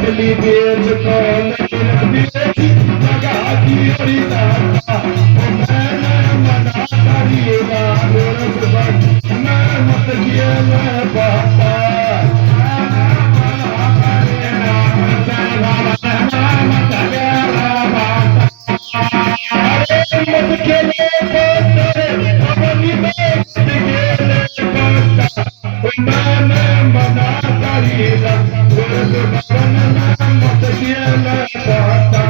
नकली बेच को नकली बेची लगा दी हरी दाता मैंने मना करिएगा गोरख भक्त मैं मत किए मैं पाता मत खेले अपनी मत खेले मैंने मना करिएगा गोरख भक्त मैं मत किए मैं पाता